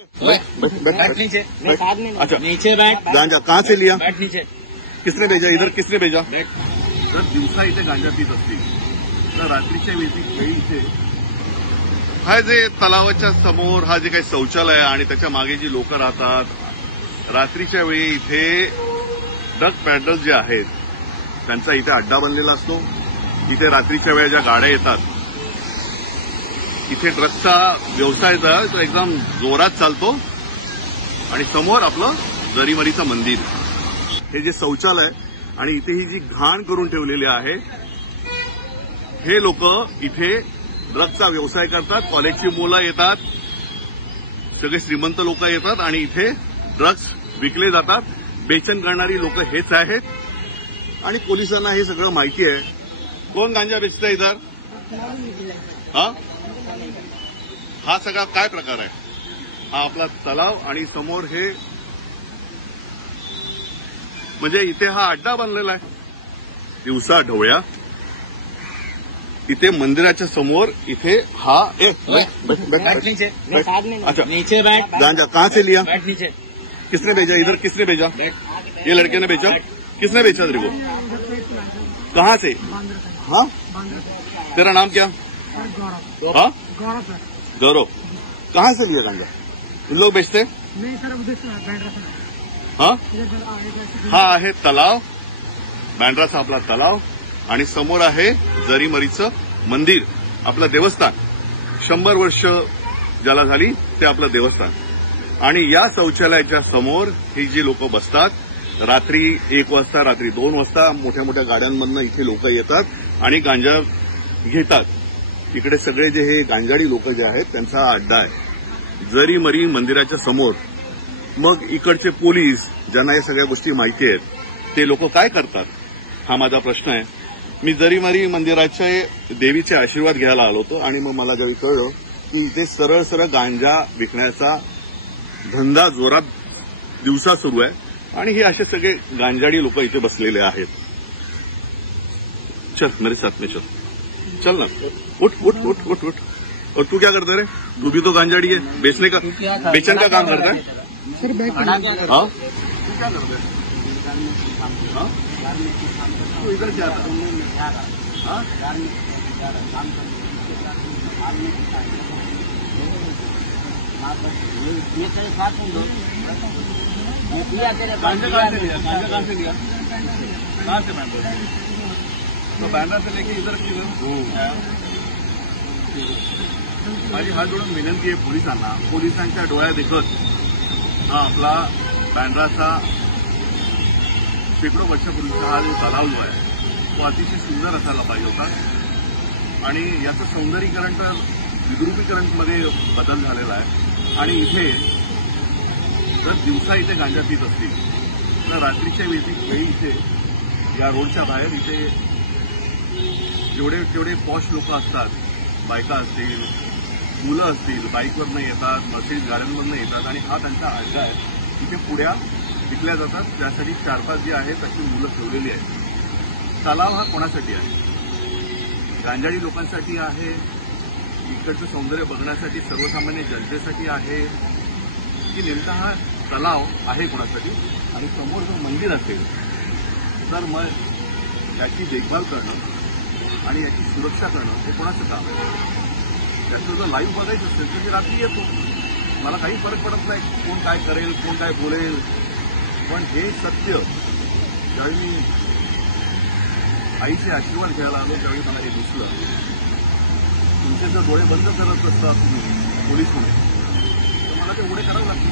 बैठ नीचे। अच्छा, नीचे बैठ। गांजा कहाँ से लिया? बैठ नीचे। किसने भेजा इधर? किसने भेजा? जर दिवसा इथे गांजा पीत असतील तर रात्रीच्या वेळी इथे हा जे तलावाच्या समोर हा जे काही शौचालय आहे आणि त्याच्या मागे जी लोक राहतात रात्रीच्या वेळी इथे ड्रग पॅडल जे आहेत त्यांचा इथे अड्डा बनलेला असतो। इथे रात्रीच्या वेळी ज्या गाड्या येतात इथे ड्रगचा व्यवसाय तो एकदम जोरात चालतो आणि समोर आपलं जरीमरीचं मंदिर हे जे शौचालय आणि इथे ही जी घाण करून ठेवलेली आहे हे लोक इथे ड्रगचा व्यवसाय करतात। कॉलेजची मुलं येतात, सगळे श्रीमंत लोक येतात आणि इथे ड्रग्ज विकले जातात। बेचन करणारी लोक हेच आहेत आणि पोलिसांना हे सगळं माहिती आहे। कोण गांजा बेचतंय इधर? हा सगळा काय प्रकार आहे? हा आपला तलाव आणि समोर हे म्हणजे इथे हा अड्डा बनलेला आहे दिवसा ढवळ्या। इथे मंदिराच्या समोर इथे हा बैठ नीचे। अच्छा, नीचे बैठ। गांजा कहाँ से लिया? बैठ नीचे। किसने भेजा इधर? किसने भेजा? ये लड़के ने भेजा? किसने भेजा तेरे को? कहाँ से? हाँ, तेरा नाम क्या? हाँ, गौरव। कहाँ से लिया गांजा? इन लोग बेचते? हाँ, हा आहे तलाव, बँड्राचा आपला तलाव आणि समोर आहे जरीमरीचं मंदिर, आपलं देवस्थान। 100 वर्ष ज्याला झाली ते आपलं देवस्थान। आणि या शौचालयाच्या समोर ही जी लोक बसतात रात्री 1 वाजता, रात्री 2 वाजता मोठ्या मोठ्या गाड्यांमधनं इथे लोक येतात आणि गांजा घेतात। इकडे सगळे जे हे गांजाडी लोक जे आहेत त्यांचा हा अड्डा आहे जरीमरी मंदिराच्या समोर। मग इकडचे पोलीस ज्यांना या सगळ्या गोष्टी माहिती आहेत ते लोक काय करतात हा माझा प्रश्न आहे। मी जरीमरी मंदिराचे देवीचे आशीर्वाद घ्यायला आलो होतो आणि मग मला जेव्हा कळलं की इथे सरळ सरळ गांजा विकण्याचा धंदा जोरात दिवसा सुरू आहे आणि हे असे सगळे गांजाडी लोक इथे बसलेले आहेत। चल मेरे साथ में चल, चल ना, उठ उठ उठ उठ उठ। और तू क्या करता रे? तू भी तो गांजाड़ी है, बेचने का बेचन का काम करता है। हाँ, तू क्या करता है? हाँ, तो इधर क्या था? हाँ, गांजा कहाँ से लिया? गांजा कहाँ से लिया? कहाँ से बैंड्रा? तो बैंड्रा से लेके इधर क्यों? माझी हात जोडून विनंती आहे पोलिसांना, पोलिसांच्या डोळ्या देखत हा आपला बँड्राचा शेकडो वर्षापूर्वीचा हा जो तलाव जो आहे तो अतिशय सुंदर असायला पाहिजे होता आणि याचं सौंदर्यीकरण तर विद्रुपीकरणमध्ये बदल झालेला आहे। आणि इथे जर दिवसा इथे गांजा पीत असतील तर रात्रीच्या वेळी इथे या रोडच्या बाहेर इथे जेवढे पॉश लोक असतात, बायका असतील, मुलं असतील, बाईकवरनं येतात, मर्सिडीज गाड्यांवरनं येतात आणि हा त्यांचा अड्डा आहे। इथे पुड्या विकल्या जातात, त्यासाठी 4-5 जी आहेत अशी मुलं ठेवलेली आहेत। तलाव हा कोणासाठी आहे? गांजाडी लोकांसाठी आहे, इकडचं सौंदर्य बघण्यासाठी सर्वसामान्य जनतेसाठी आहे की नेमका हा तलाव आहे कोणासाठी? आणि समोर जर मंदिर असेल तर मग याची देखभाल करणं आणि याची सुरक्षा करणं हे कोणाचं काम आहे? त्याचं जर लाईव्ह बघायचं असेल तर मी रात्री येतो, मला काही फरक पडत नाही कोण काय करेल, कोण काय बोलेल, पण हे सत्य ज्यावेळी मी आईचे आशीर्वाद घ्यायला आलो त्यावेळी मला हे दिसलं। तुमचे जर डोळे बंद करत असता तुम्ही पोलीस म्हणून तर मला ते उघडे करावं लागतं।